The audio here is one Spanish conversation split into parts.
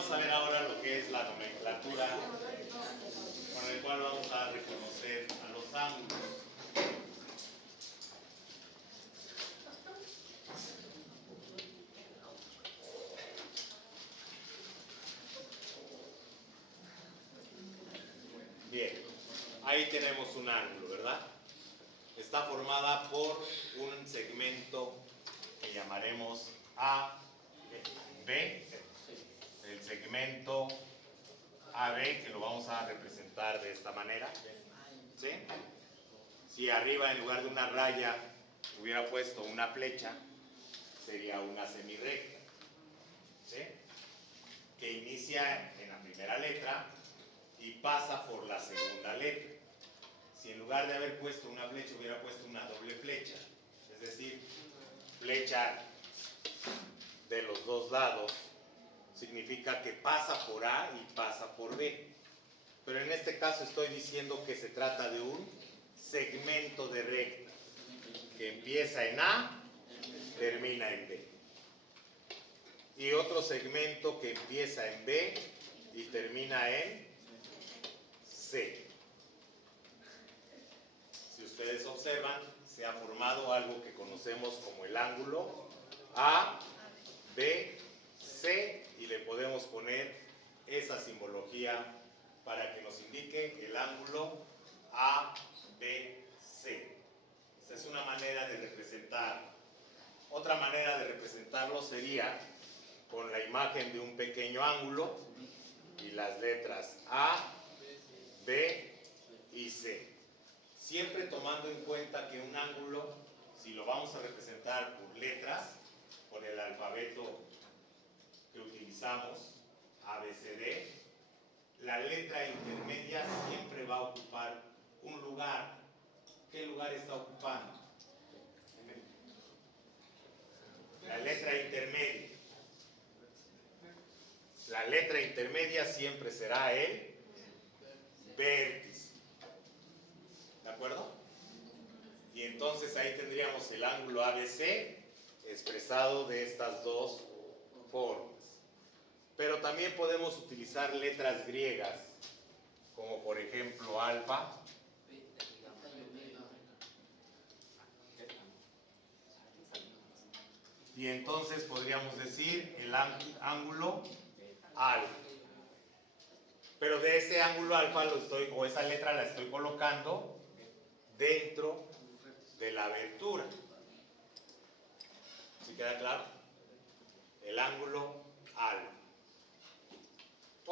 vamos a ver ahora lo que es la nomenclatura con el cual vamos a reconocer a los ángulos. Bien, ahí tenemos un ángulo, ¿verdad? Está formada por un segmento que llamaremos A, B, el segmento AB, que lo vamos a representar de esta manera, ¿sí? Si arriba en lugar de una raya hubiera puesto una flecha, sería una semirrecta, ¿sí? Que inicia en la primera letra y pasa por la segunda letra. Si en lugar de haber puesto una flecha hubiera puesto una doble flecha, es decir, flecha de los dos lados, significa que pasa por A y pasa por B. Pero en este caso estoy diciendo que se trata de un segmento de recta que empieza en A, termina en B. Y otro segmento que empieza en B y termina en C. Si ustedes observan, se ha formado algo que conocemos como el ángulo A, B, C, y le podemos poner esa simbología para que nos indique el ángulo A, B, C. Esa es una manera de representar. Otra manera de representarlo sería con la imagen de un pequeño ángulo y las letras A, B y C. Siempre tomando en cuenta que un ángulo, si lo vamos a representar por letras, por el alfabeto que utilizamos, A, B, C, D, la letra intermedia siempre va a ocupar un lugar. ¿Qué lugar está ocupando? La letra intermedia. La letra intermedia siempre será el vértice. ¿De acuerdo? Y entonces ahí tendríamos el ángulo ABC expresado de estas dos formas. Pero también podemos utilizar letras griegas, como por ejemplo alfa, y entonces podríamos decir el ángulo alfa. Pero de ese ángulo alfa o esa letra la estoy colocando dentro de la abertura. ¿Sí queda claro? El ángulo alfa.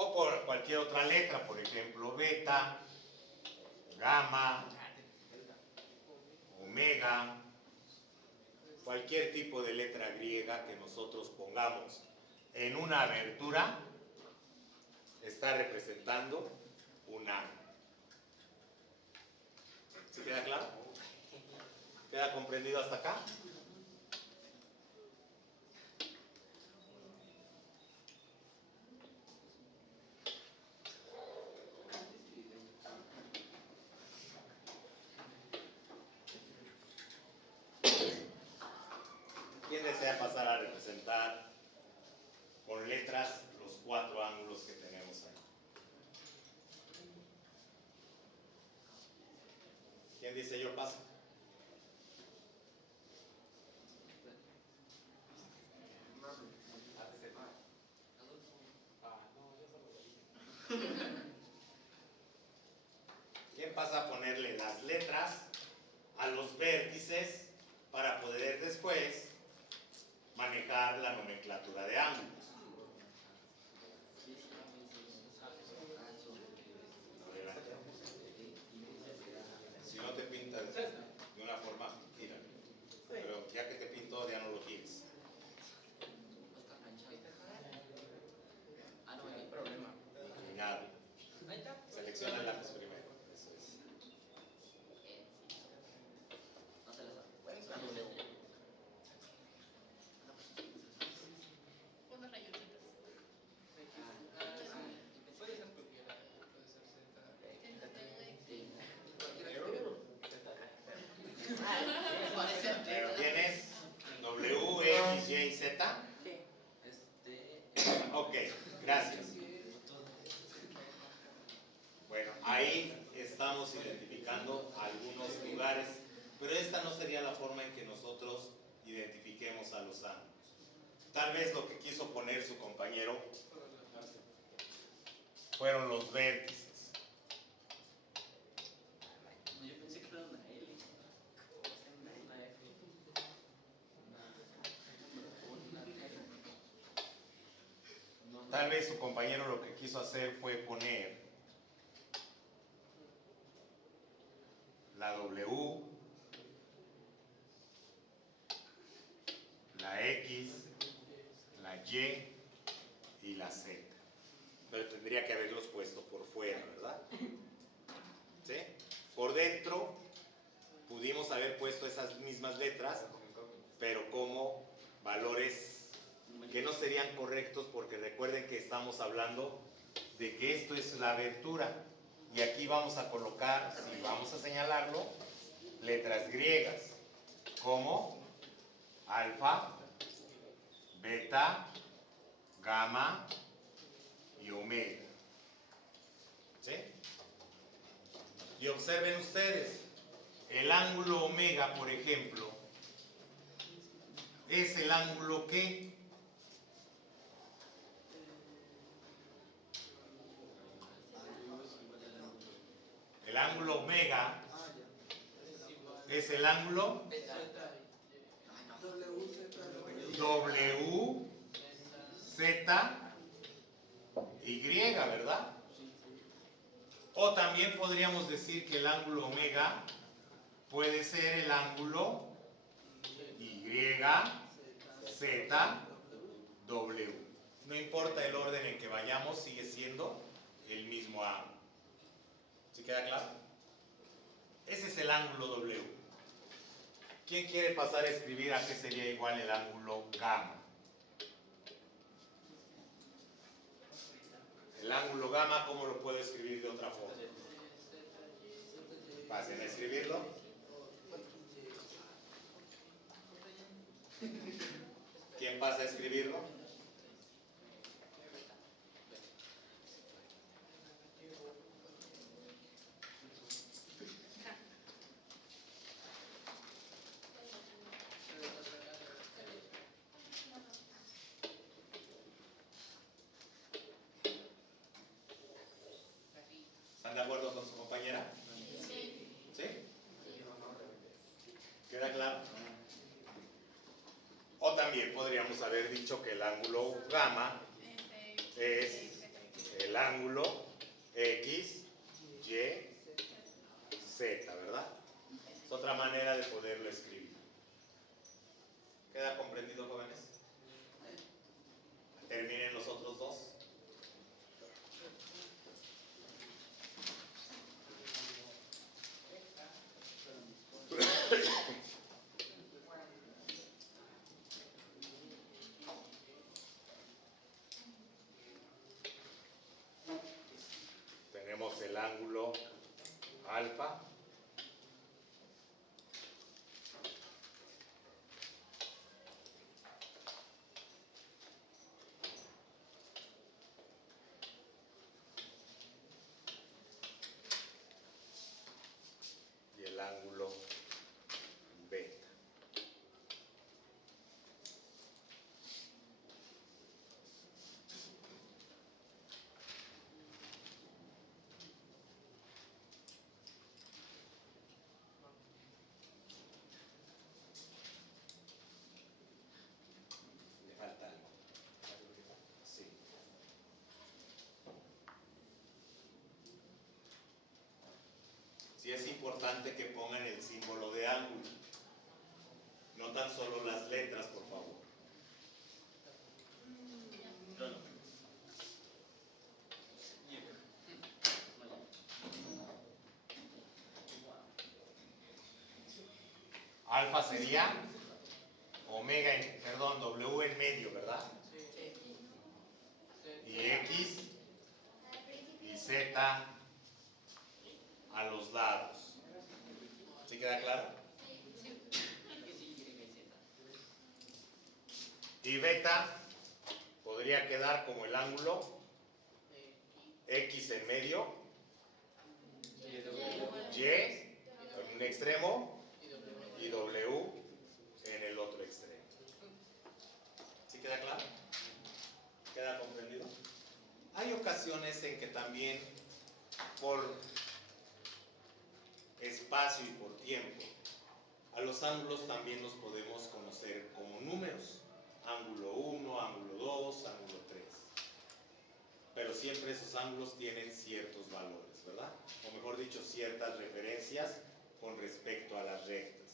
O por cualquier otra letra, por ejemplo, beta, gamma, omega, cualquier tipo de letra griega que nosotros pongamos en una abertura está representando un ángulo. ¿Sí queda claro? ¿Queda comprendido hasta acá? ¿Quién desea pasar a representar con letras los 4 ángulos que tenemos ahí? ¿Quién dice yo paso? ¿Quién pasa a ponerle las letras a los vértices para poder después manejar la nomenclatura de ángulos? Si no te pinta de una forma, tíralo. Pero ya que te pintó, ya no lo tienes. No hay problema. Nada. Selecciona el lápiz primero. Eso es. No se la sabe. Ok, gracias. Bueno, ahí estamos identificando algunos lugares, pero esta no sería la forma en que nosotros identifiquemos a los ángulos. Tal vez lo que quiso poner su compañero fueron los vértices. Yo pensé que era una L. Una F. Tal vez su compañero lo que quiso hacer fue poner la W, la X, la Y y la Z. Pero tendría que haberlos puesto por fuera, ¿verdad? ¿Sí? Por dentro pudimos haber puesto esas mismas letras, pero como valores que no serían correctos, porque recuerden que estamos hablando de que esto es la abertura. Y aquí vamos a colocar, si vamos a señalarlo, letras griegas, como alfa, beta, gamma y omega. ¿Sí? Y observen ustedes, el ángulo omega, por ejemplo, es el ángulo que el ángulo omega es el ángulo W, Z, Y, ¿verdad? O también podríamos decir que el ángulo omega puede ser el ángulo Y, Z, W. No importa el orden en que vayamos, sigue siendo el mismo ángulo. ¿Sí queda claro? Ese es el ángulo W. ¿Quién quiere pasar a escribir a qué sería igual el ángulo gamma? El ángulo gamma, ¿cómo lo puedo escribir de otra forma? Pasen a escribirlo. ¿Quién pasa a escribirlo? ¿Están de acuerdo con su compañera? ¿Sí? ¿Queda claro? O también podríamos haber dicho que el ángulo gamma es el ángulo X, Y, Z, ¿verdad? Es otra manera de poderlo escribir. ¿Queda comprendido, jóvenes? Terminen los otros dos. Tenemos el ángulo alfa, y el ángulo beta. Le falta algo. Sí. Sí es importante que pongan el símbolo de ángulo. No tan solo las letras, por favor. Alfa sería omega, perdón, W en medio, ¿verdad? Y X y Z a los lados. ¿Sí queda claro? Y beta podría quedar como el ángulo X en medio, Y en un extremo y W en el otro extremo. ¿Sí queda claro? ¿Queda comprendido? Hay ocasiones en que también por espacio y por tiempo a los ángulos también los podemos conocer como números. Ángulo 1, ángulo 2, ángulo 3. Pero siempre esos ángulos tienen ciertos valores, ¿verdad? O mejor dicho, ciertas referencias con respecto a las rectas.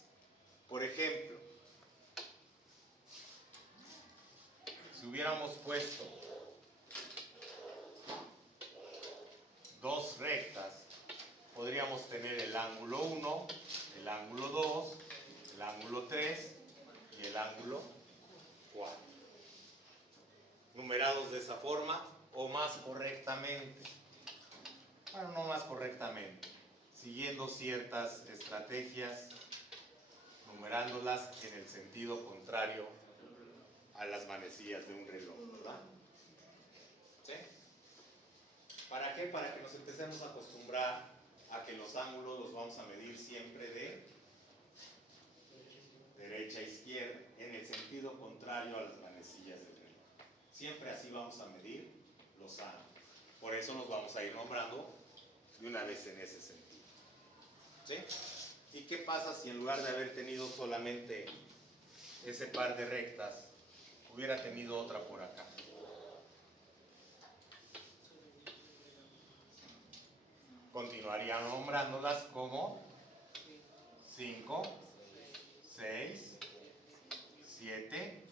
Por ejemplo, si hubiéramos puesto dos rectas, podríamos tener el ángulo 1, el ángulo 2, el ángulo 3 y el ángulo 4. Numerados de esa forma o más correctamente. Bueno, no más correctamente, siguiendo ciertas estrategias, numerándolas en el sentido contrario a las manecillas de un reloj, ¿verdad? ¿Sí? ¿Para qué? Para que nos empecemos a acostumbrar a que los ángulos los vamos a medir siempre de derecha a izquierda, en el sentido contrario a las manecillas del reloj. Siempre así vamos a medir los ángulos. Por eso los vamos a ir nombrando de una vez en ese sentido. ¿Sí? ¿Y qué pasa si en lugar de haber tenido solamente ese par de rectas, hubiera tenido otra por acá? Continuaría nombrándolas como 5, 6, 7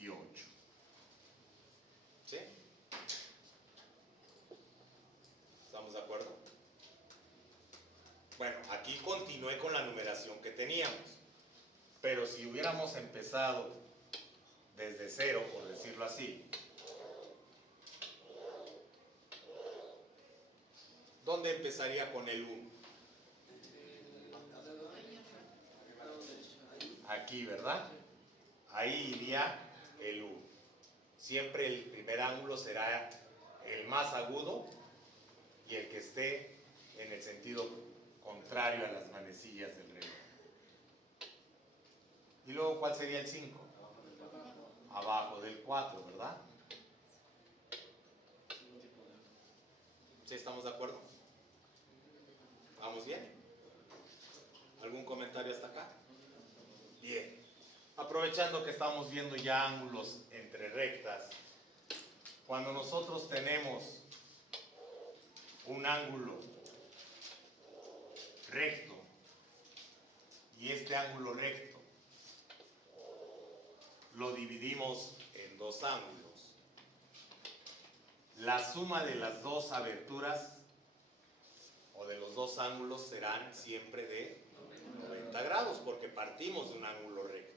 y 8. ¿Sí? ¿Estamos de acuerdo? Bueno, aquí continué con la numeración que teníamos. Pero si hubiéramos empezado desde cero, por decirlo así, ¿dónde empezaría con el 1? Aquí, ¿verdad? Ahí iría el 1. Siempre el primer ángulo será el más agudo y el que esté en el sentido contrario a las manecillas del reloj. ¿Y luego cuál sería el 5? Abajo del 4, ¿verdad? ¿Sí estamos de acuerdo? ¿Vamos bien? ¿Algún comentario hasta acá? Bien. Aprovechando que estamos viendo ya ángulos entre rectas, cuando nosotros tenemos un ángulo recto y este ángulo recto lo dividimos en dos ángulos, la suma de las dos aberturas o de los dos ángulos serán siempre de 90 grados porque partimos de un ángulo recto.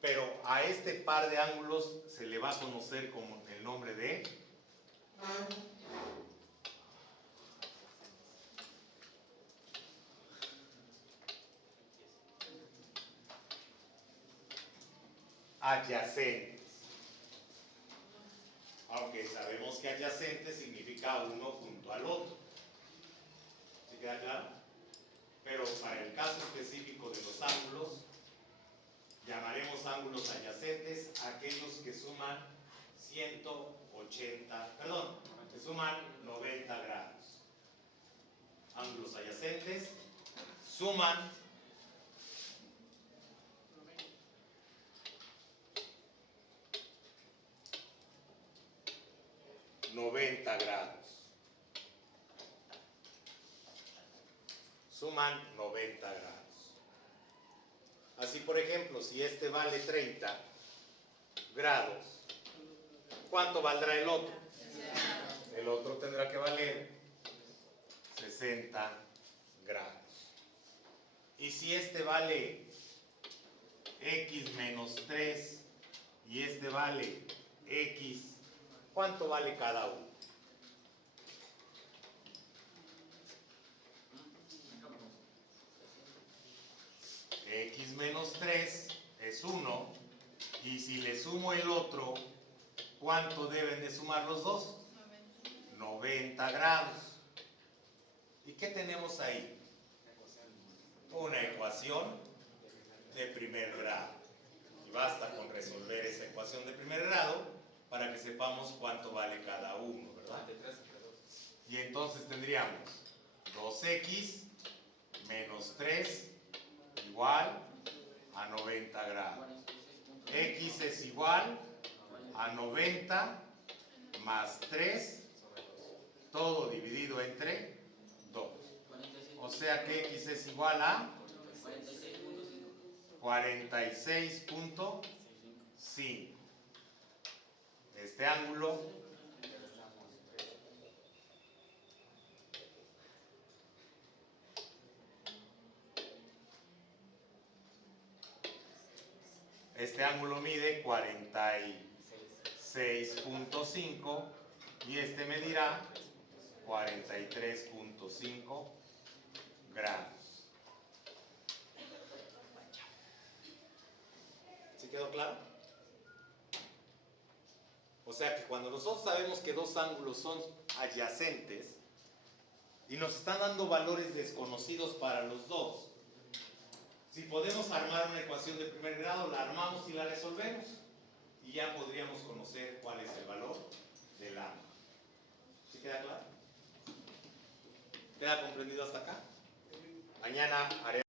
Pero a este par de ángulos se le va a conocer como el nombre de adyacentes. Aunque sabemos que adyacente significa uno junto al otro. ¿Sí queda claro? Pero para el caso específico de los ángulos, llamaremos ángulos adyacentes aquellos que suman 90 grados. Ángulos adyacentes suman 90 grados. Suman 90 grados. Así, por ejemplo, si este vale 30 grados, ¿cuánto valdrá el otro? El otro tendrá que valer 60 grados. Y si este vale x menos 3 y este vale x, ¿cuánto vale cada uno? X menos 3 es 1 y si le sumo el otro ¿cuánto deben de sumar los dos? 90 grados. ¿Y qué tenemos ahí? Una ecuación de primer grado. Y basta con resolver esa ecuación de primer grado para que sepamos cuánto vale cada uno, ¿verdad? Y entonces tendríamos 2x menos 3 igual a 90 grados. X es igual a 90 más 3, todo dividido entre 2. O sea que X es igual a 46.5. Este ángulo mide 46.5 y este medirá 43.5 grados. ¿Sí quedó claro? O sea que cuando nosotros sabemos que dos ángulos son adyacentes y nos están dando valores desconocidos para los dos, si podemos armar una ecuación de primer grado, la armamos y la resolvemos. Y ya podríamos conocer cuál es el valor del ángulo. ¿Sí queda claro? ¿Queda comprendido hasta acá? Mañana haremos